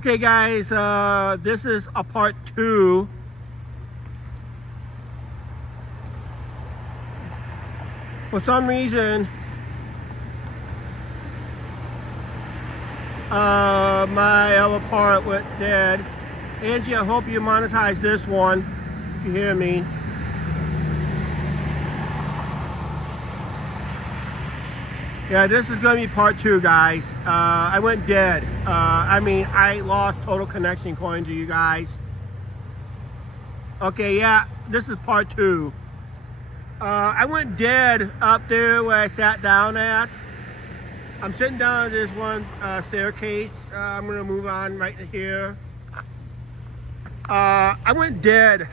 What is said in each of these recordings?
Okay guys, this is a part 2. For some reason, my other part went dead. Angie, I hope you monetize this one. If you hear me. Yeah, this is going to be part 2, guys. I went dead. I lost total connection according to you guys. Okay, yeah, this is part 2. I went dead up there where I sat down at. I'm sitting down at this one staircase. I'm going to move on right here. I went dead.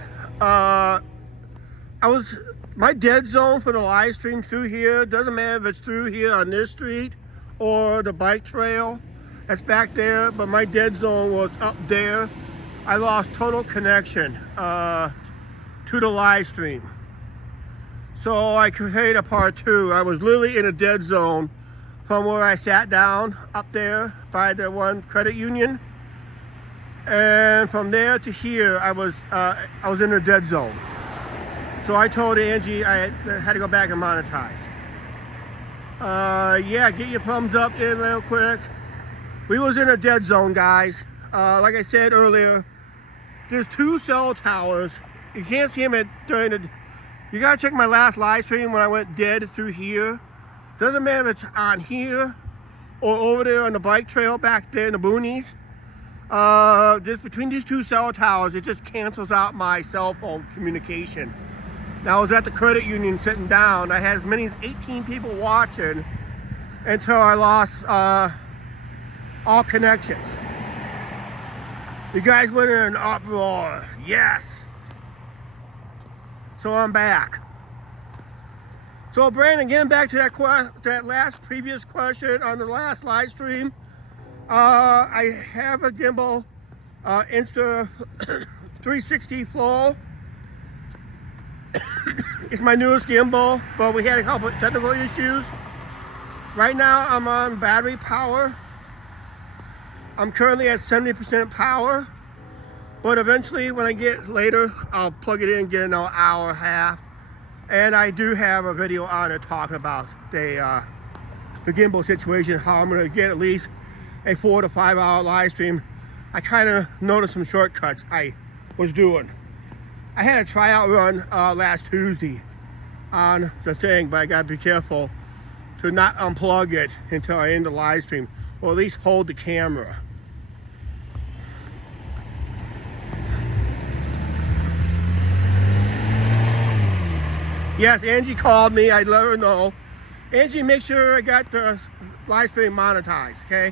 My dead zone for the live stream through here, doesn't matter if it's through here on this street or the bike trail that's back there, but my dead zone was up there. I lost total connection to the live stream. So I created a part 2. I was literally in a dead zone from where I sat down up there by the one credit union. And from there to here, I was in a dead zone. So I told Angie I had to go back and monetize. Yeah, get your thumbs up in real quick. We was in a dead zone, guys. Like I said earlier, there's 2 cell towers. You can't see them during the... You gotta check my last live stream when I went dead through here. Doesn't matter if it's on here or over there on the bike trail back there in the boonies. Just between these 2 cell towers, it just cancels out my cell phone communication. Now I was at the credit union sitting down. I had as many as 18 people watching until I lost all connections. You guys went in an uproar. Yes. So I'm back. So Brandon, getting back to that previous question on the last live stream. I have a gimbal, Insta 360 Flow. It's my newest gimbal, but we had a couple of technical issues. Right now I'm on battery power. I'm currently at 70% power, but eventually when I get later, I'll plug it in and get another hour and a half. And I do have a video on it talking about the gimbal situation, how I'm gonna get at least a 4 to 5 hour live stream. I kind of noticed some shortcuts I was doing. I had a tryout run last Tuesday on the thing, but I gotta be careful to not unplug it until I end the live stream, or at least hold the camera. Yes, Angie called me. I let her know. Angie, make sure I got the live stream monetized, okay?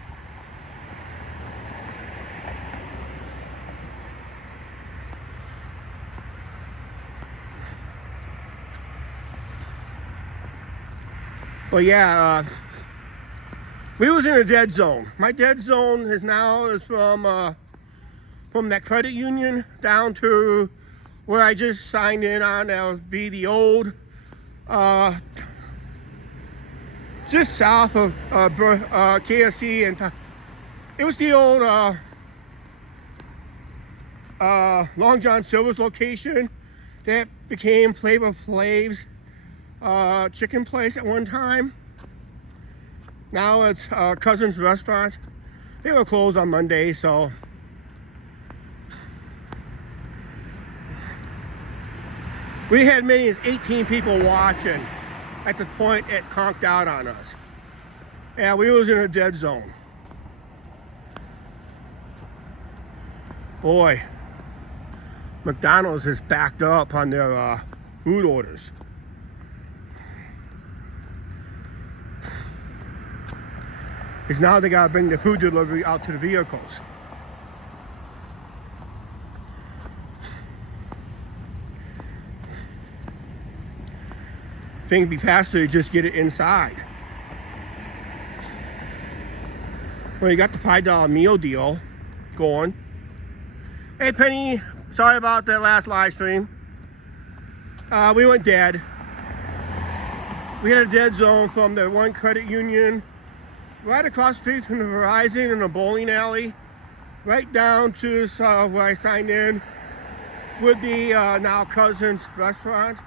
But yeah, we was in a dead zone. My dead zone is from that credit union down to where I just signed in on. That would be the old, just south of KFC, and it was the old Long John Silver's location that became Flavor Flav's chicken place at one time. Now it's Cousin's Restaurant. They were closed on Monday, so we had many as 18 people watching at the point it conked out on us. Yeah, we was in a dead zone. Boy, McDonald's is backed up on their food orders. Because now they gotta bring the food delivery out to the vehicles. Thing would be faster to just get it inside. Well, you got the $5 meal deal going. Hey Penny, sorry about that last live stream. We went dead. We had a dead zone from the one credit union right across the street from the Verizon in a bowling alley. right down to where I signed in with the now Cousins restaurant.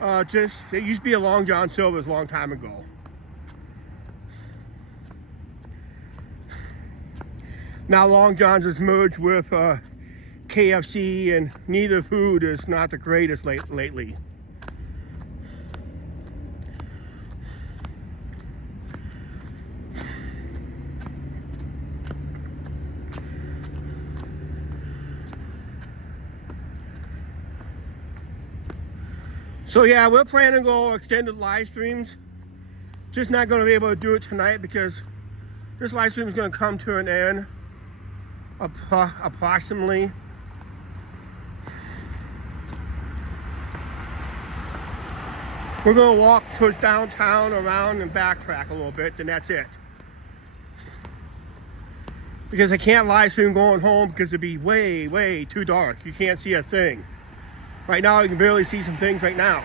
It used to be a Long John Silver's a long time ago. Now Long John's is merged with KFC, and neither food is not the greatest lately. So yeah, we're planning to go extended live streams. Just not going to be able to do it tonight because this live stream is going to come to an end approximately. We're going to walk towards downtown, around, and backtrack a little bit, then that's it. Because I can't live stream going home because it'd be way, way too dark. You can't see a thing. Right now, you can barely see some things right now.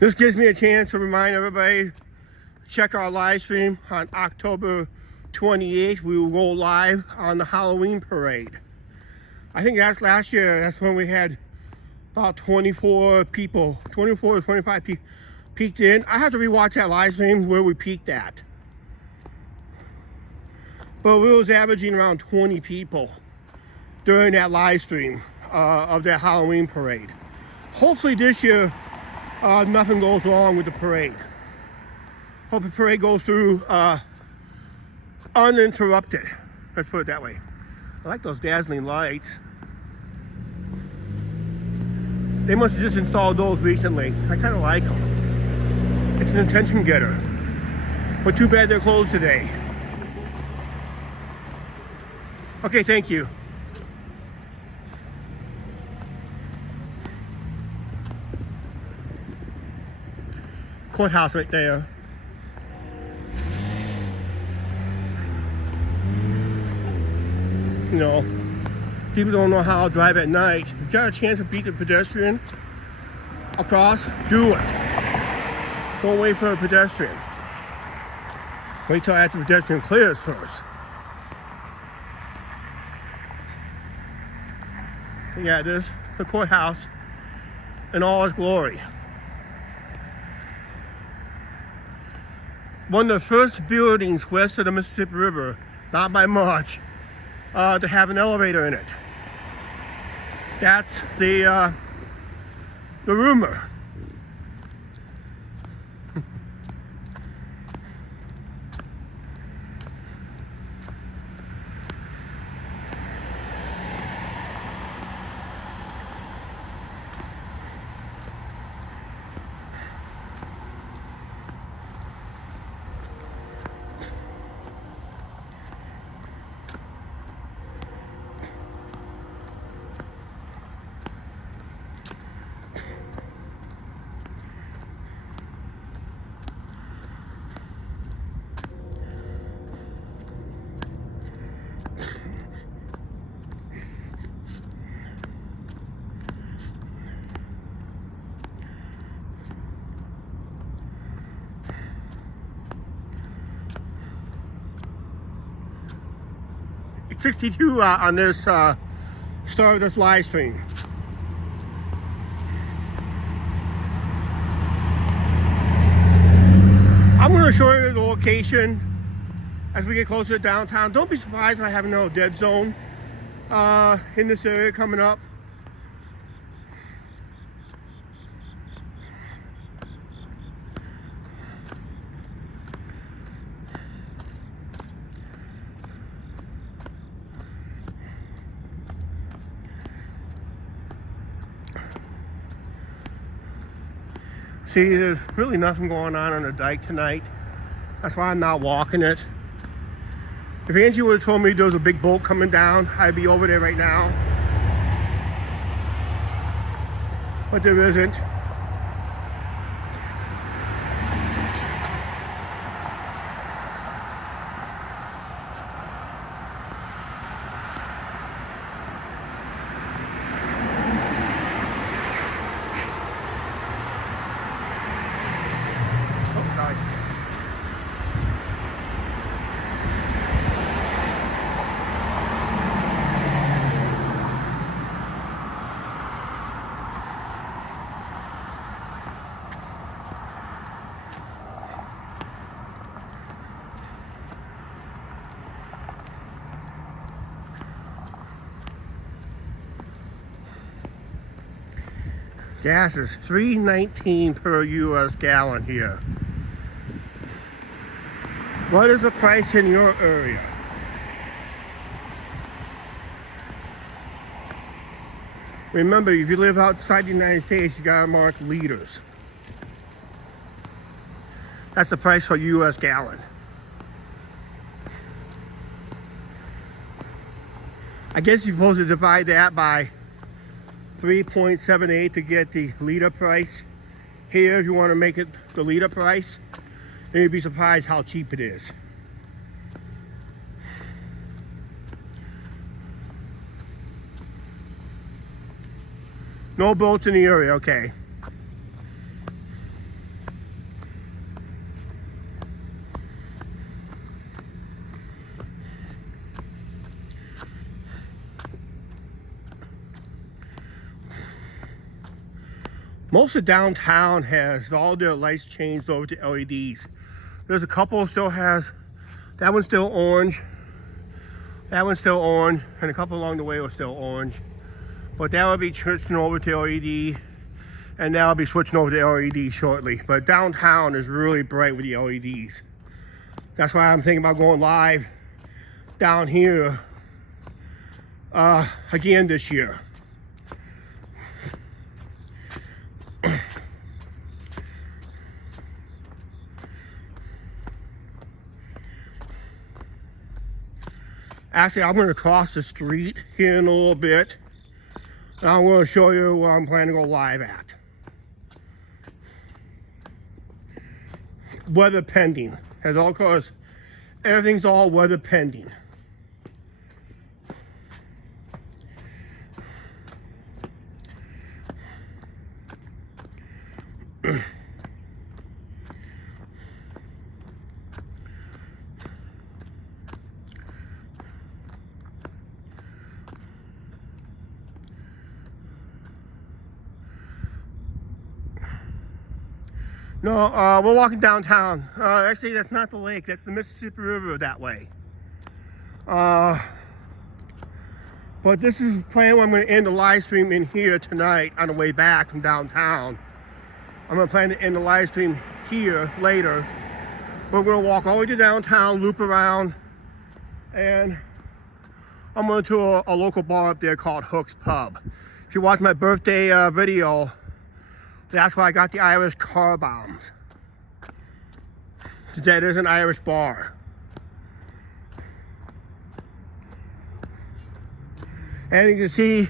This gives me a chance to remind everybody, check our live stream on October 28th. We will go live on the Halloween parade. I think that's last year. That's when we had about 24 people, 24 or 25 people peeked in. I have to rewatch that live stream where we peaked at. But we was averaging around 20 people during that live stream of that Halloween parade. Hopefully this year, nothing goes wrong with the parade. Hope the parade goes through uninterrupted. Let's put it that way. I like those dazzling lights. They must have just installed those recently. I kind of like them. It's an attention getter. But too bad they're closed today. Okay, thank you. Courthouse right there. You know, people don't know how to drive at night. If you got a chance to beat the pedestrian across, do it. Don't wait for a pedestrian. Wait till after the pedestrian clears first. Yeah, this is the courthouse in all its glory. One of the first buildings west of the Mississippi River, not by much, to have an elevator in it. That's the rumor. It's 62 on this start of this live stream. I'm going to show you the location as we get closer to downtown. Don't be surprised if I have another dead zone in this area coming up. See, there's really nothing going on the dike tonight. That's why I'm not walking it. If Angie would have told me there was a big boat coming down, I'd be over there right now. But there isn't. Gas is $3.19 per US gallon here. What is the price in your area? Remember, if you live outside the United States, you gotta mark liters. That's the price for a US gallon. I guess you're supposed to divide that by 3.78 to get the liter price. Here, if you want to make it the liter price, then you'd be surprised how cheap it is. No boats in the area, okay. Most of downtown has all their lights changed over to LEDs. There's a couple still has, that one's still orange, that one's still orange, and a couple along the way are still orange. But that will be switching over to LED, and that'll be switching over to LED shortly. But downtown is really bright with the LEDs. That's why I'm thinking about going live down here again this year. Actually, I'm going to cross the street here in a little bit, and I'm going to show you where I'm planning to go live at. Weather pending. As all course, everything's all weather pending. No, we're walking downtown. Actually, that's not the lake. That's the Mississippi River that way. But this is the plan where I'm going to end the live stream in here tonight on the way back from downtown. I'm going to plan to end the live stream here later. We're going to walk all the way to downtown, loop around, and I'm going to a local bar up there called Hook's Pub. If you watch my birthday video, that's why I got the Irish car bombs. That is an Irish bar. And you can see,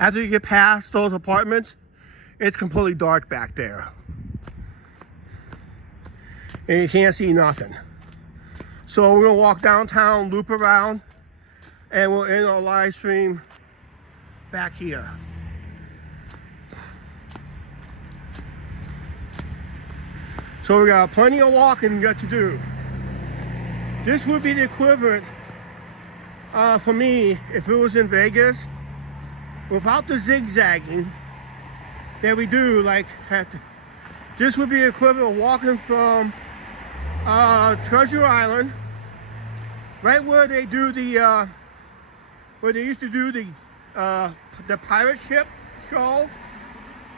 after you get past those apartments, it's completely dark back there. And you can't see nothing. So we're gonna walk downtown, loop around, and we'll end our live stream back here. So we got plenty of walking yet to do. This would be the equivalent for me if it was in Vegas, without the zigzagging that we do. Like this would be the equivalent of walking from Treasure Island, right where they do the where they used to do the pirate ship show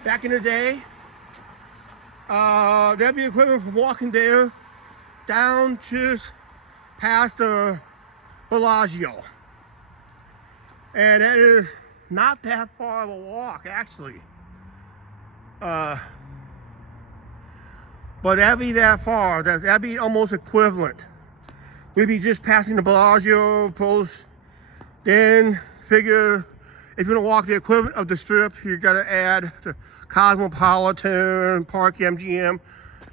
back in the day. That'd be equivalent from walking there down to past the Bellagio. And that is not that far of a walk, actually. But that'd be that far. That'd be almost equivalent. We'd be just passing the Bellagio post. Then figure if you're gonna walk the equivalent of the strip, you gotta add the Cosmopolitan, Park MGM,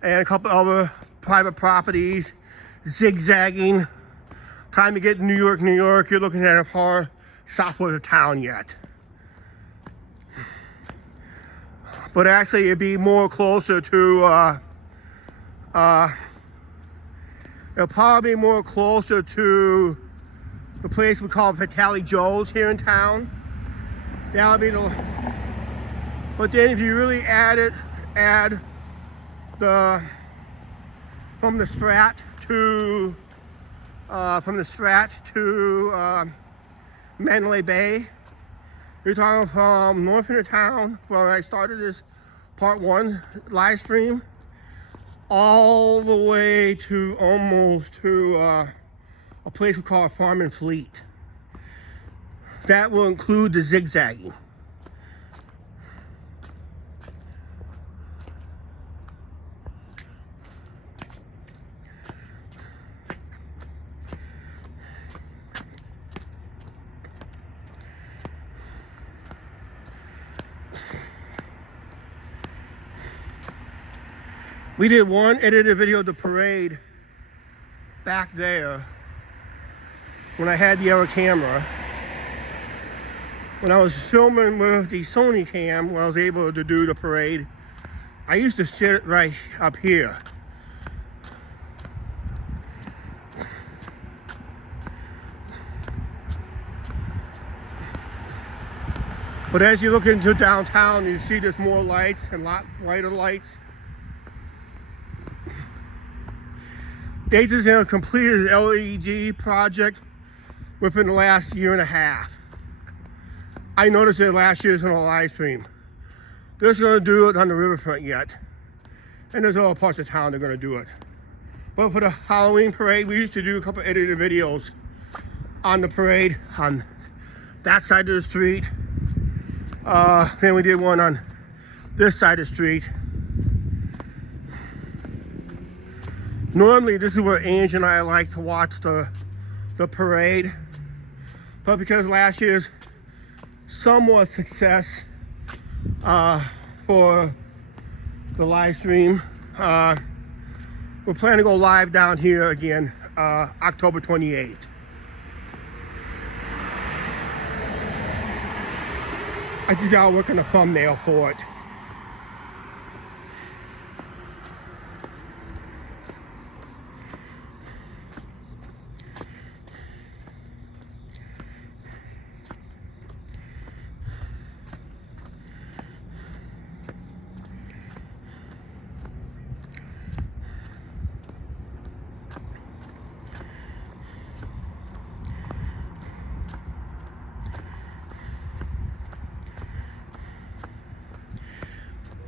and a couple other private properties, zigzagging. Time to get to New York, you're looking at a far south of the town yet. But actually it'd be more closer to, it'll probably be more closer to the place we call Vitale Joe's here in town. That would be the, but then if you really add the, from the Strat to Mandalay Bay, We're talking from north end of town where I started this part 1 live stream all the way to almost to a place we call Farm and Fleet. That will include the zigzagging. We did one edited video of the parade back there when I had the other camera. When I was filming with the Sony cam, when I was able to do the parade, I used to sit right up here. But as you look into downtown, you see there's more lights and a lot brighter lights. Dayton's in a completed LED project within the last year and a half. I noticed it last year's on a live stream. They're going to do it on the riverfront yet. And there's other parts of town they're going to do it. But for the Halloween parade, we used to do a couple edited videos on the parade on that side of the street. Then we did one on this side of the street. Normally, this is where Ange and I like to watch the parade. But because last year's somewhat success for the live stream, we're planning to go live down here again October 28th. I just gotta work on the thumbnail for it.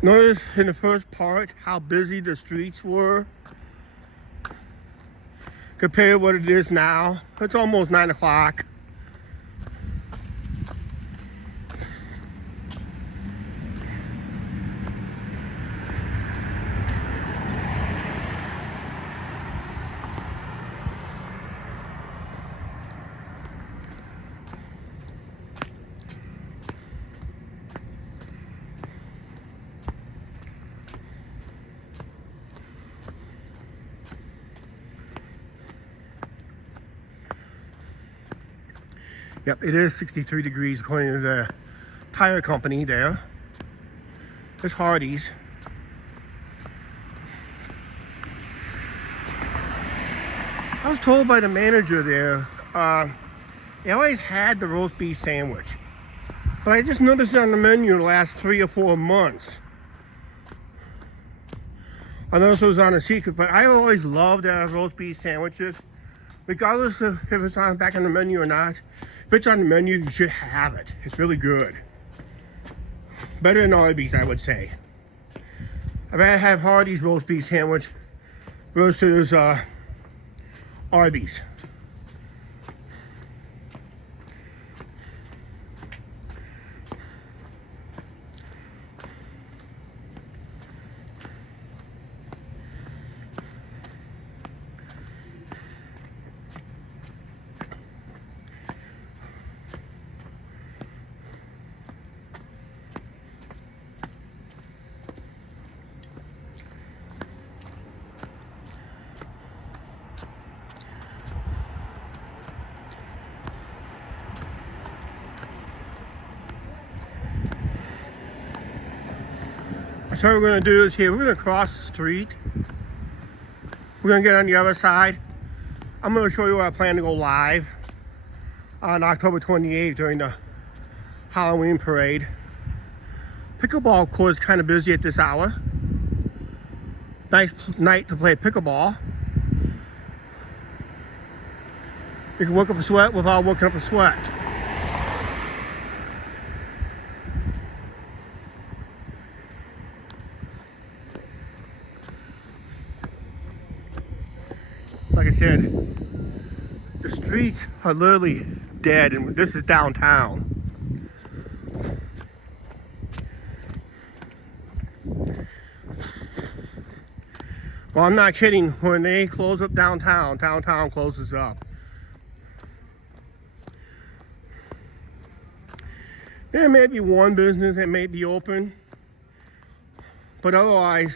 Notice in the first part how busy the streets were compared to what it is now. It's almost 9 o'clock. Yep, it is 63 degrees according to the tire company there. It's Hardee's. I was told by the manager there, they always had the roast beef sandwich. But I just noticed it on the menu the last 3 or 4 months. I noticed it was on a secret, but I've always loved roast beef sandwiches. Regardless of if it's on back on the menu or not. If it's on the menu, you should have it. It's really good. Better than Arby's, I would say. I've had to have Hardee's roast beef sandwich versus Arby's. So what we're going to do is here, we're going to cross the street. We're going to get on the other side. I'm going to show you where I plan to go live on October 28th during the Halloween parade. Pickleball court is kind of busy at this hour. Nice night to play pickleball. You can work up a sweat without working up a sweat. like I said, the streets are literally dead, and this is downtown. Well, I'm not kidding. When they close up downtown, downtown closes up. There may be one business that may be open, but otherwise,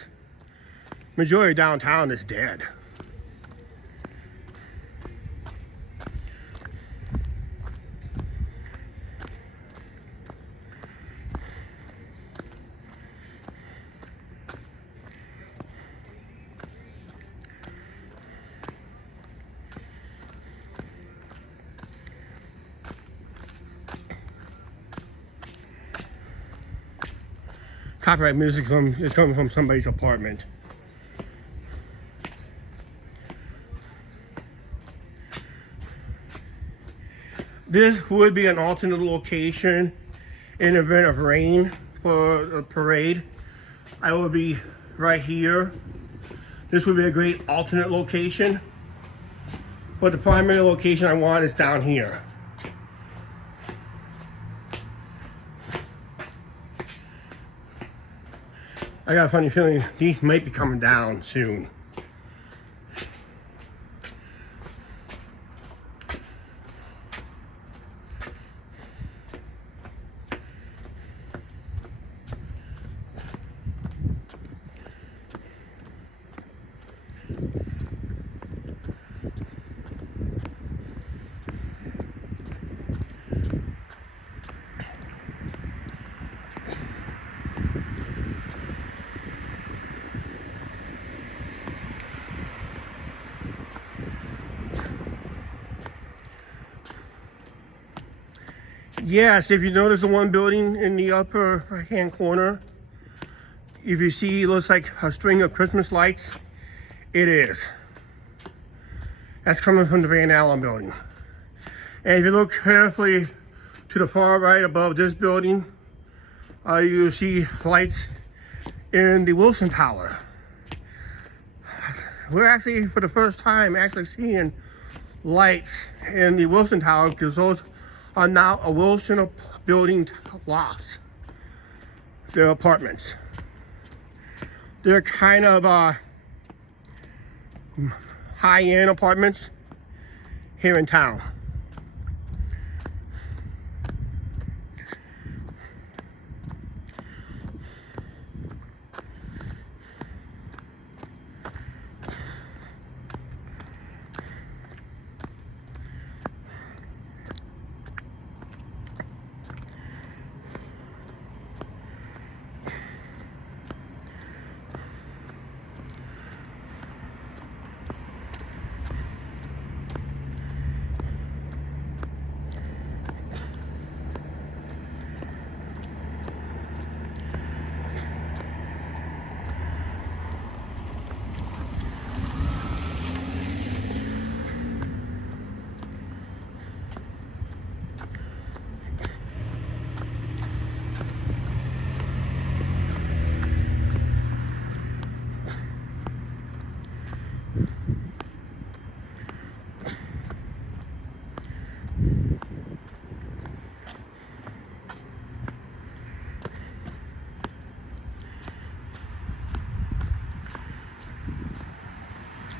majority of downtown is dead. Copyright music is coming from somebody's apartment. This would be an alternate location in the event of rain for a parade. I will be right here. This would be a great alternate location, but the primary location I want is down here. I got a funny feeling these might be coming down soon. Yes, if you notice the one building in the upper right-hand corner, if you see, it looks like a string of Christmas lights. It is. That's coming from the Van Allen building. And if you look carefully to the far right above this building, you see lights in the Wilson Tower. We're actually, for the first time, actually seeing lights in the Wilson Tower, because those are now a Wilson building lofts. They're apartments. They're kind of high-end apartments here in town.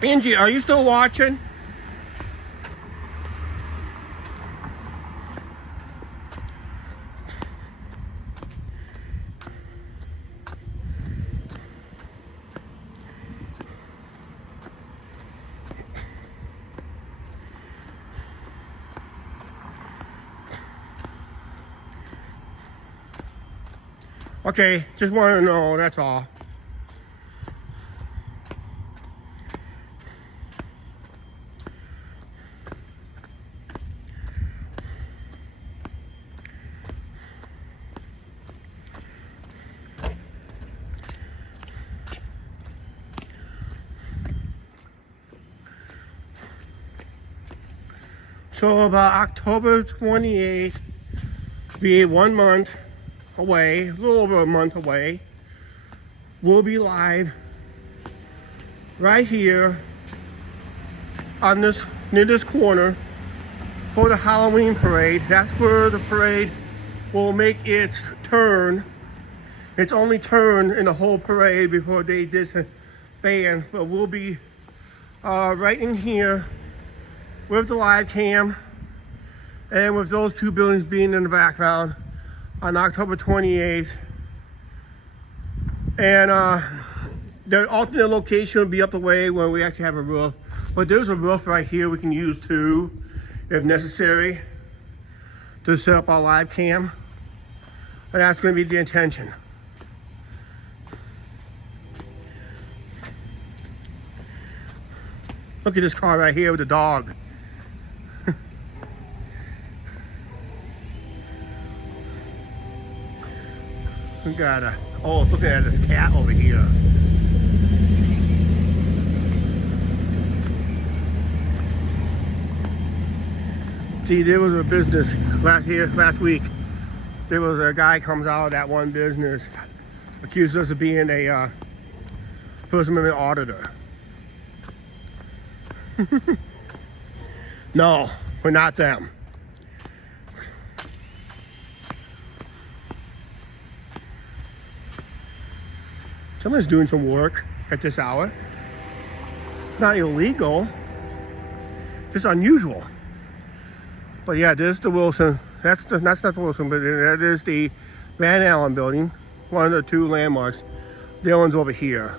Angie, are you still watching? Okay, just want to know, that's all. So about October 28th, be 1 month away, a little over a month away, we'll be live right here on this, near this corner, for the Halloween parade. That's where the parade will make its turn. Its only turn in the whole parade before they disband. But we'll be right in here with the live cam and with those two buildings being in the background on October 28th. And the alternate location will be up the way when we actually have a roof. But there's a roof right here we can use too, if necessary, to set up our live cam. And that's going to be the intention. Look at this car right here with the dog. We got a, oh, it's looking at this cat over here. See, there was a business last week. There was a guy comes out of that one business, accused us of being a First Amendment auditor. No, we're not them. Someone's doing some work at this hour. Not illegal, just unusual. But yeah, this is the Wilson. That's not the Wilson, but that is the Van Allen building, one of the two landmarks. The other one's over here.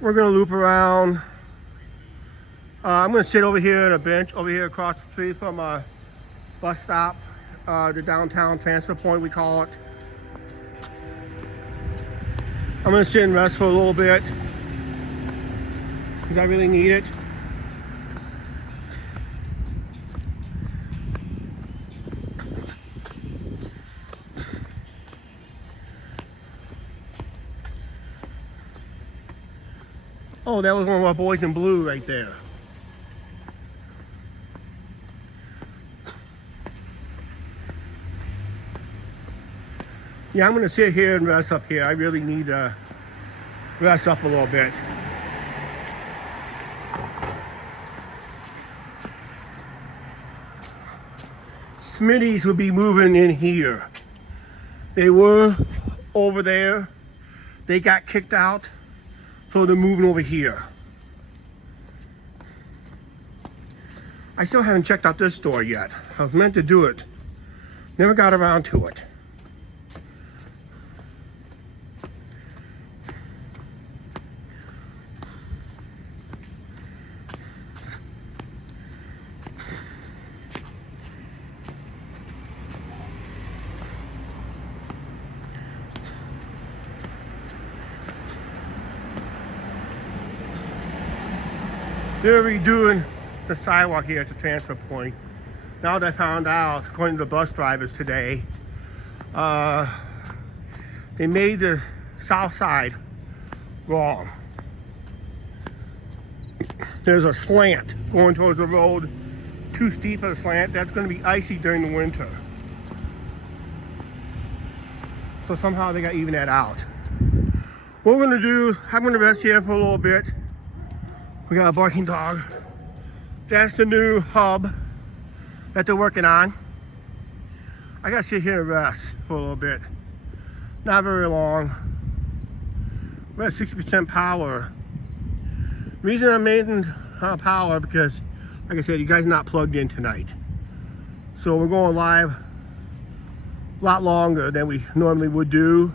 We're gonna loop around. I'm gonna sit over here at a bench over here across the street from a bus stop, the downtown transfer point we call it. I'm gonna sit and rest for a little bit because I really need it. Oh, that was one of our boys in blue right there. Yeah, I'm gonna sit here and rest up here. I really need to rest up a little bit. Smitty's will be moving in here. They were over there. They got kicked out, so they're moving over here. I still haven't checked out this store yet. I was meant to do it. Never got around to it. They're redoing the sidewalk here at the transfer point. Now that I found out, according to the bus drivers today, they made the south side wrong. There's a slant going towards the road, too steep of a slant. That's going to be icy during the winter. So somehow they got to even that out. What we're going to do, I'm going to rest here for a little bit. We got a barking dog. That's the new hub that they're working on. I gotta sit here and rest for a little bit. Not very long. We're at 60% power. The reason I'm making power because, like I said, you guys are not plugged in tonight. So we're going live a lot longer than we normally would do.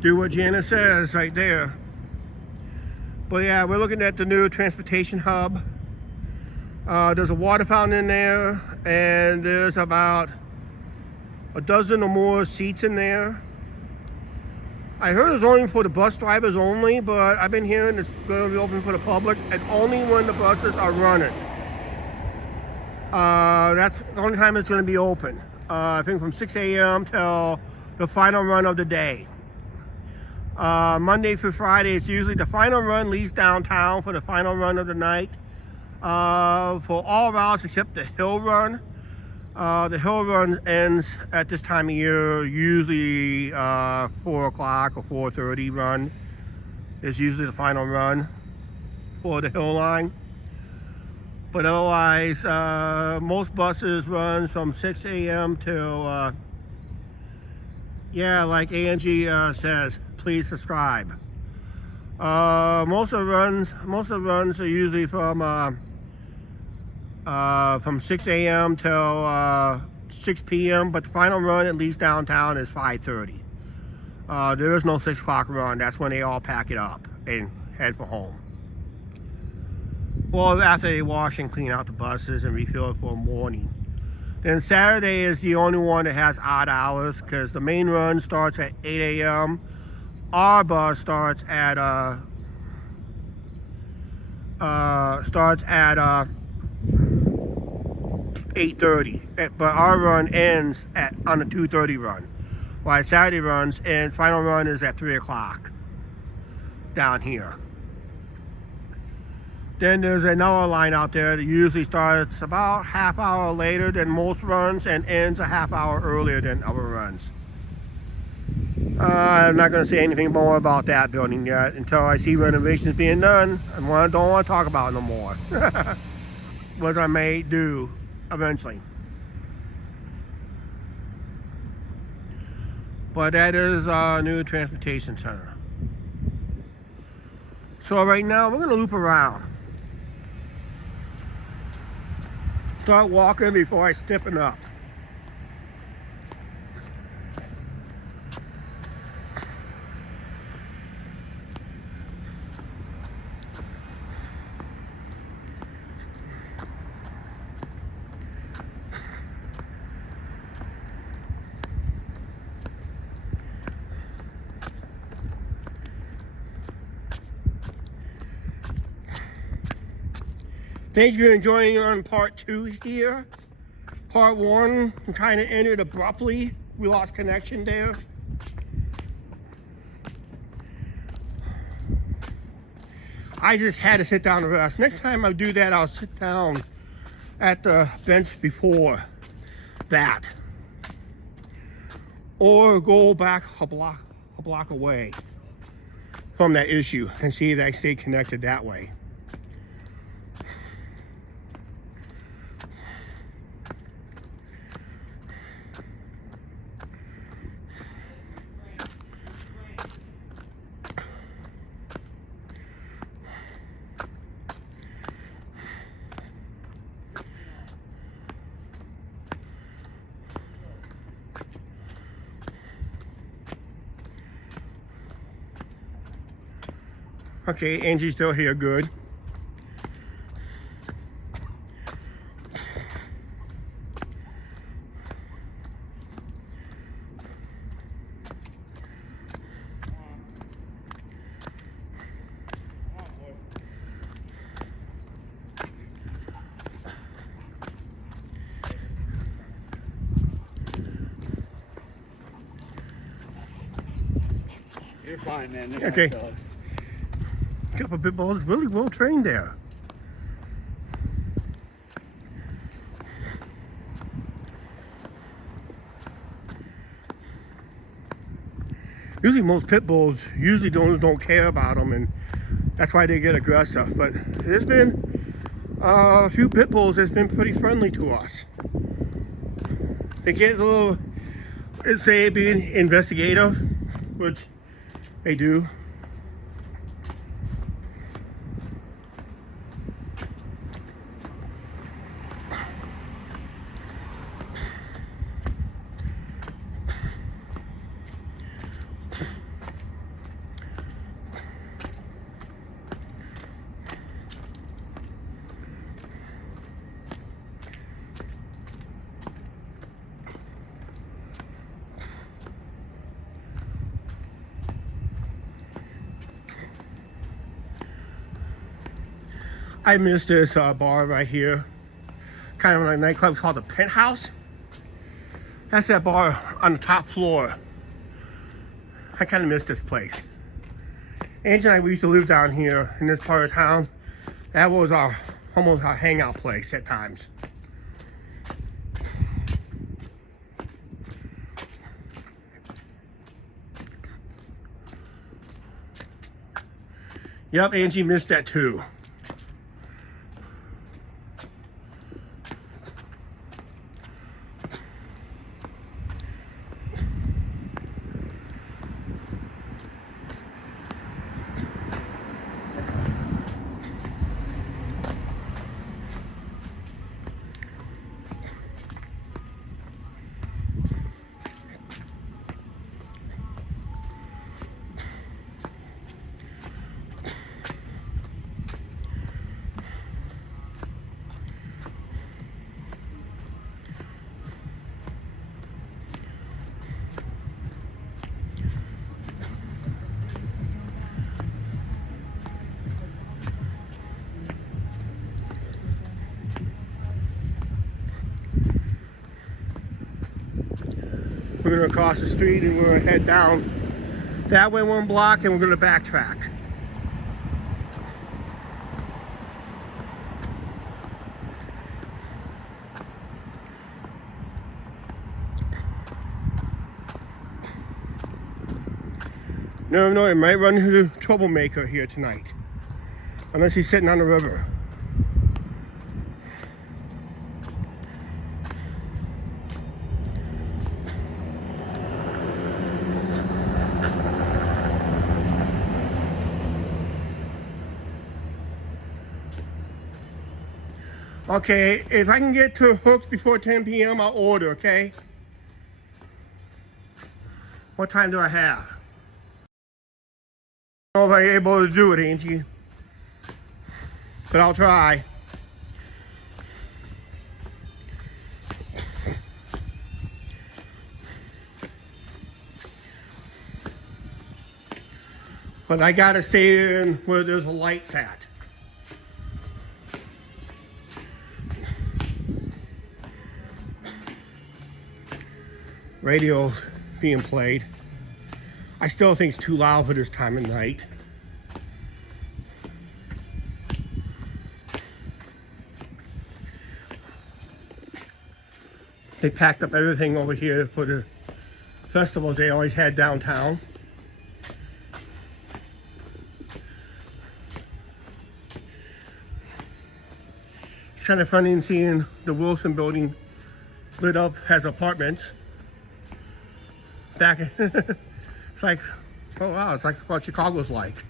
Do what Jana says right there. But yeah, we're looking at the new transportation hub. There's a water fountain in there, and there's about a dozen or more seats in there. I heard it's only for the bus drivers only, but I've been hearing it's going to be open for the public, and only when the buses are running. That's the only time it's going to be open. I think from 6 a.m. till the final run of the day. Monday through Friday, it's usually the final run leaves downtown for the final run of the night. for all routes except the hill run. The hill run ends at this time of year, usually 4 o'clock or 4:30 run is usually the final run for the hill line. But otherwise, most buses run from 6 a.m. till, yeah, like Angie says, please subscribe. Most of the runs are usually from 6 a.m. till 6 p.m. But the final run, at least downtown, is 5:30. There is no 6 o'clock run. That's when they all pack it up and head for home. Well, after they wash and clean out the buses and refill it for morning. Then Saturday is the only one that has odd hours because the main run starts at 8 a.m. Our bus starts at 8:30, but our run ends on the 2:30 run, while Saturday runs and final run is at 3 o'clock down here. Then there's another line out there that usually starts about half hour later than most runs and ends a half hour earlier than other runs. I'm not going to say anything more about that building yet until I see renovations being done. I don't want to talk about it no more. Which I may do eventually. But that is our new transportation center. So right now we're going to loop around. Start walking before I stiffen up. Thank you for joining on part 2 here. Part 1 kind of ended abruptly. We lost connection there. I just had to sit down and rest. Next time I do that, I'll sit down at the bench before that. Or go back a block away from that issue and see that I stay connected that way. Okay, Angie's still here, good. You're fine, man. They're Okay. nice dogs. A couple of pit bulls really well trained there. Usually most pit bulls don't care about them, and that's why they get aggressive. But there's been a few pit bulls that's been pretty friendly to us. They get a little, let's say, being investigative, which they do. I miss this bar right here. Kind of like a nightclub called the Penthouse. That's that bar on the top floor. I kind of miss this place. Angie and I, we used to live down here in this part of town. That was our almost a hangout place at times. Yep, Angie missed that too. We're gonna cross the street and we're gonna head down that way 1 block and we're gonna backtrack. Never know, I might run into the troublemaker here tonight. Unless he's sitting on the river. Okay, if I can get to Hooks before 10 p.m., I'll order, okay? What time do I have? I don't know if I'm able to do it, Angie. But I'll try. But I gotta stay in where there's a lights at. Radio being played. I still think it's too loud for this time of night. They packed up everything over here for the festivals they always had downtown. It's kind of funny seeing the Wilson building lit up as apartments. Back in it's like, oh wow, it's like what Chicago's like.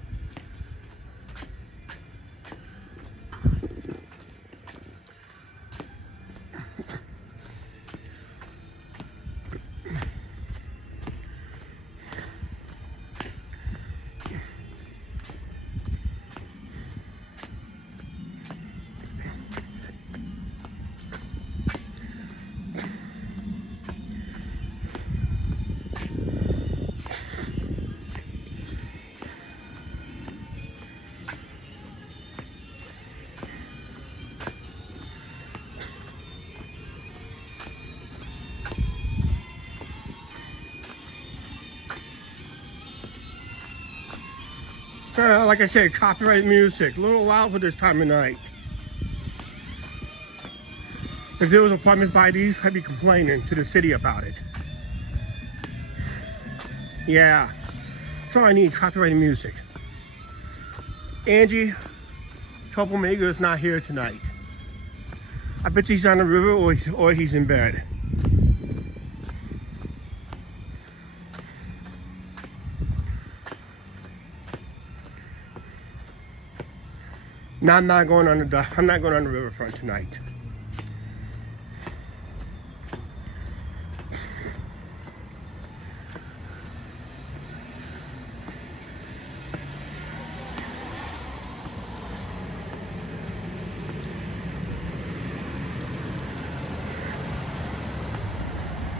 Like I said, copyright music, a little loud for this time of night. If there was apartments by these, I'd be complaining to the city about it. Yeah, that's all I need, copyrighted music. Angie, troublemaker is not here tonight. I bet he's on the river or he's in bed. No, I'm not going on the riverfront tonight.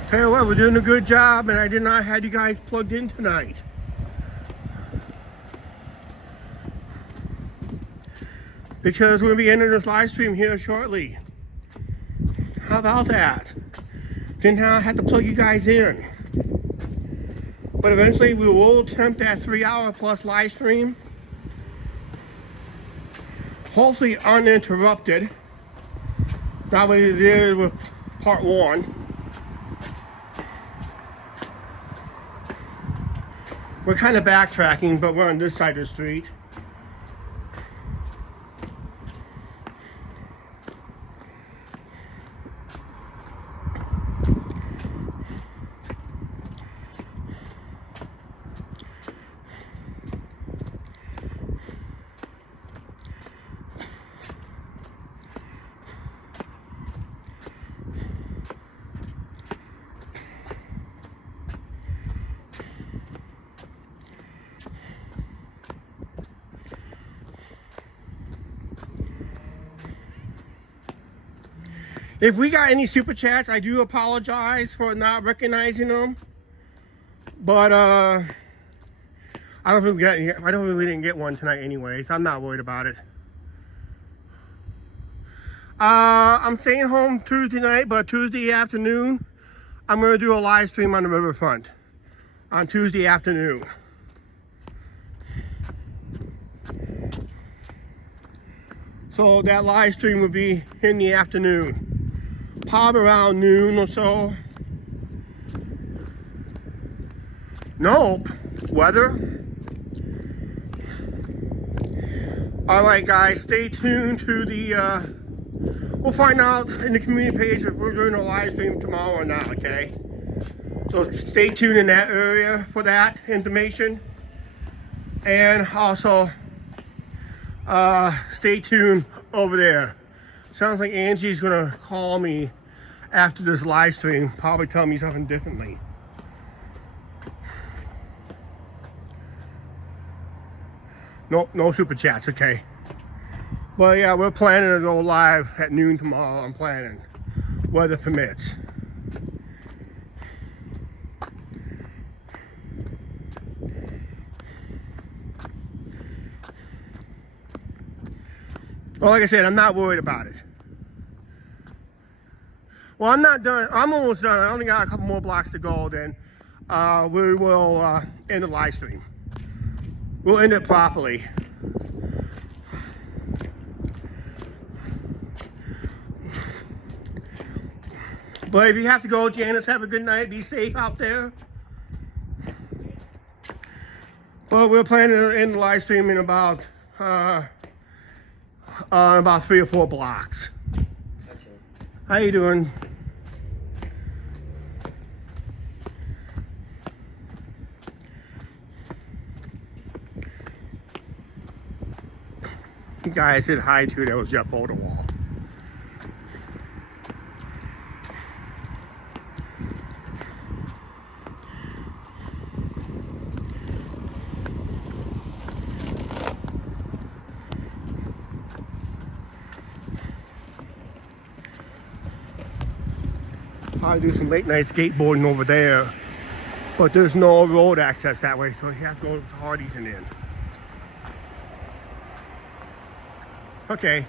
Tell you what, we're doing a good job, and I did not have you guys plugged in tonight. Because we'll be ending this live stream here shortly. How about that? Didn't have to plug you guys in. But eventually we will attempt that 3-hour plus live stream. hopefully uninterrupted. That way it did with part 1. We're kind of backtracking, but we're on this side of the street. If we got any super chats, I do apologize for not recognizing them. But I don't think we didn't get one tonight anyway, so I'm not worried about it. I'm staying home Tuesday night, but Tuesday afternoon, I'm gonna do a live stream on the riverfront on Tuesday afternoon. So that live stream will be in the afternoon. Probably around noon or so. Nope. Weather. Alright guys, stay tuned to the we'll find out in the community page if we're doing a live stream tomorrow or not, okay? So stay tuned in that area for that information. And also stay tuned over there. Sounds like Angie's gonna call me after this live stream, probably tell me something differently. Nope, no super chats, okay. But yeah, we're planning to go live at noon tomorrow. I'm planning, weather permits. Well, like I said, I'm not worried about it. Well, I'm not done. I'm almost done. I only got a couple more blocks to go, then we will end the live stream. We'll end it properly. But if you have to go, Janice, have a good night. Be safe out there. But we're planning to end the live stream in about 3 or 4 blocks. Gotcha. How you doing? The guy I said hi to, that was Jeff Oderwall. I'll do some late night skateboarding over there, but there's no road access that way, so he has to go to Hardee's and in. Okay.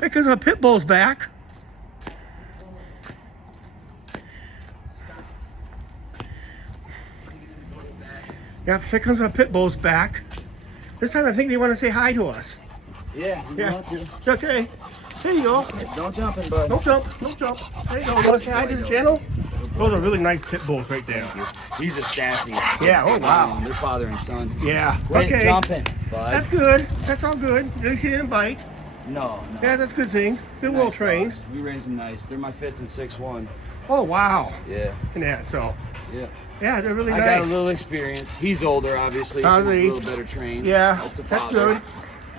Because my pit bull's back. Yep, here comes our pit bulls back. This time I think they want to say hi to us. Yeah, you want to. Okay. There you go. Don't jump in, bud. Don't jump. Don't jump. There you go. You want to say hi to the channel? Those are really nice pit bulls right there. He's a staffy. Yeah, oh wow. They're father and son. Yeah. Quit Okay. jumping, bud. That's good. That's all good. At least he didn't bite. No. Yeah, that's a good thing. Good, well trained. Dogs. We raise them nice. They're my 5th and 6th one. Oh wow. Yeah. And that, so. Yeah. Yeah, they're really I nice. got a little experience. He's older, obviously. So he's a little better trained. Yeah. That's the That's father. good.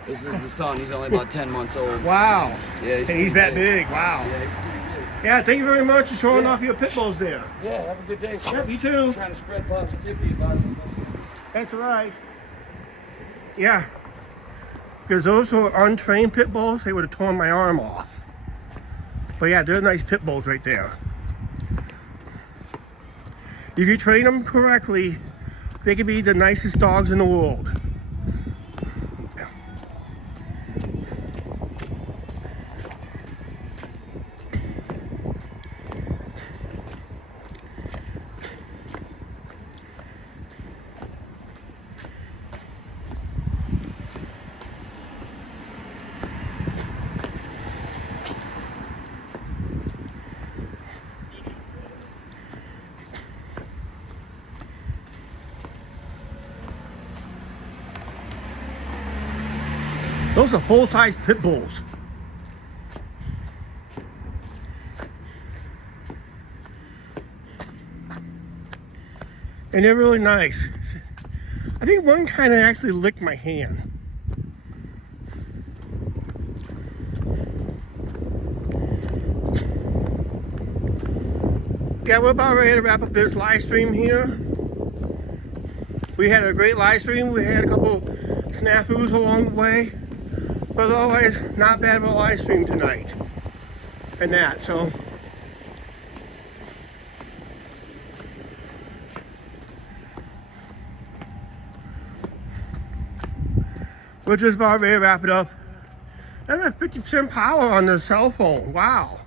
This is the son. He's only about 10 months old. Wow. Yeah. And he's that big. Wow. Yeah, he's pretty big. Yeah, thank you very much for showing off your pit bulls there. Yeah, have a good day, sir. Yep, you too. I'm trying to spread positivity about it. That's right. Yeah. Because those were untrained pit bulls, they would have torn my arm off. But yeah, they're nice pit bulls right there. If you train them correctly, they can be the nicest dogs in the world. Those are full-size pit bulls. And they're really nice. I think one kind of actually licked my hand. Yeah, we're about ready to wrap up this live stream here. We had a great live stream. We had a couple snafus along the way. But otherwise, not bad of a live stream tonight. And that, so. We're just about ready to wrap it up. That's a 50% power on the cell phone. Wow.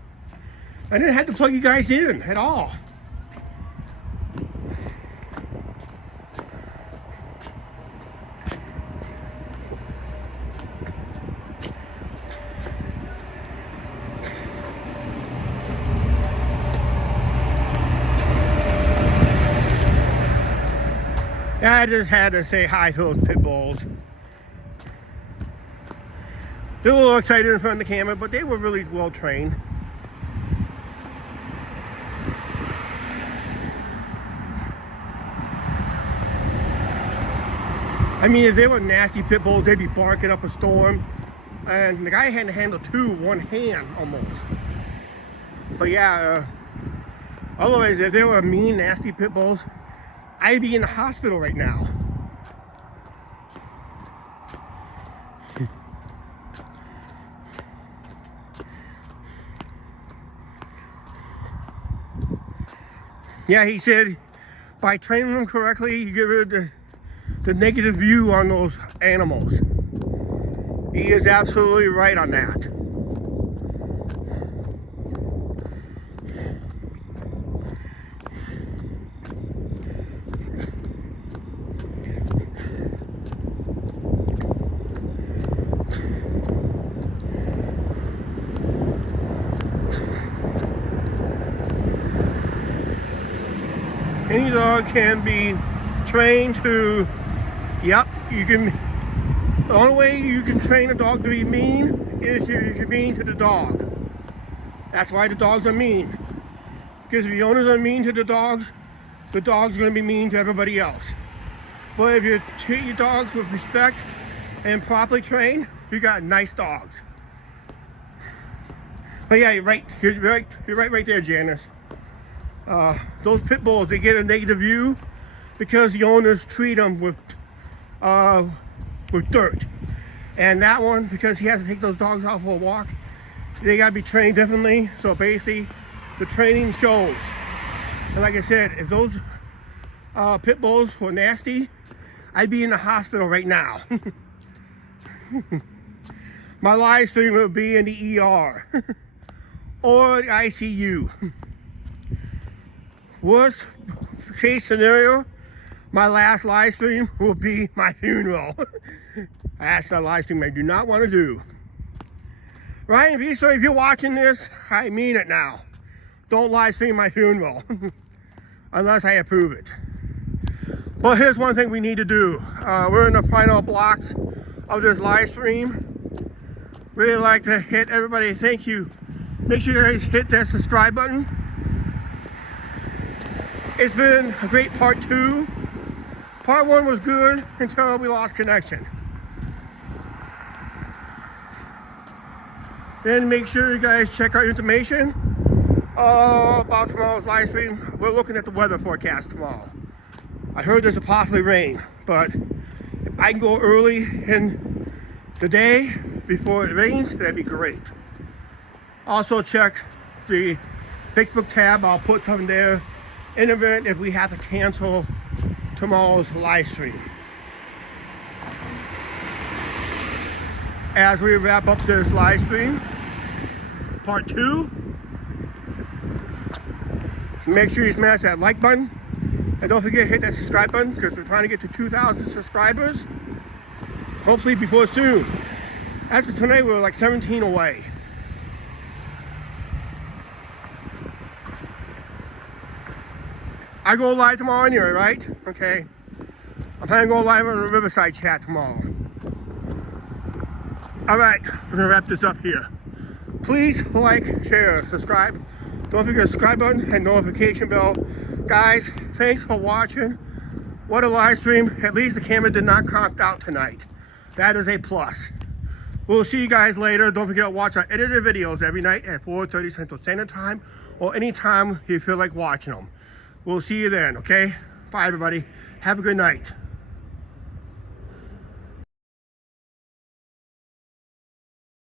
I didn't have to plug you guys in at all. Yeah, I just had to say hi to those pit bulls. They're a little excited in front of the camera, but they were really well trained. I mean, if they were nasty pit bulls, they'd be barking up a storm. And the guy had to handle two, one hand almost. But yeah, otherwise, if they were mean, nasty pit bulls, I'd be in the hospital right now. Yeah, he said by training them correctly, you get rid of the negative view on those animals. He is absolutely right on that. Any dog can be trained to, yep, you can, the only way you can train a dog to be mean is if you're mean to the dog. That's why the dogs are mean. Because if the owners are mean to the dog's going to be mean to everybody else. But if you treat your dogs with respect and properly trained, you got nice dogs. But yeah, you're right right there, Janice. Those pit bulls, they get a negative view because the owners treat them with dirt. And that one, because he has to take those dogs out for a walk, they gotta be trained differently. So basically, the training shows. And like I said, if those pit bulls were nasty, I'd be in the hospital right now. My live stream would be in the ER or the ICU. Worst case scenario, my last live stream will be my funeral. That's the live stream I do not want to do. Ryan Visa, if you're watching this, I mean it now. Don't live stream my funeral unless I approve it. But here's one thing we need to do. We're in the final blocks of this live stream. Really like to hit everybody. Thank you. Make sure you guys hit that subscribe button. It's been a great part 2. Part 1 was good until we lost connection. Then make sure you guys check our information about tomorrow's live stream. We're looking at the weather forecast tomorrow. I heard there's a possibly rain, but if I can go early in the day before it rains, that'd be great. Also check the Facebook tab. I'll put something there in the event if we have to cancel tomorrow's live stream. As we wrap up this live stream, part 2, make sure you smash that like button and don't forget to hit that subscribe button because we're trying to get to 2,000 subscribers, hopefully before soon. As of tonight, we're like 17 away. I go live tomorrow anyway, right? Okay. I'm planning to go live on the Riverside chat tomorrow. All right, we're gonna wrap this up here. Please like, share, subscribe. Don't forget the subscribe button and notification bell. Guys, thanks for watching. What a live stream. At least the camera did not conk out tonight. That is a plus. We'll see you guys later. Don't forget to watch our edited videos every night at 4:30 Central Standard Time or anytime you feel like watching them. We'll see you then, okay? Bye, everybody. Have a good night.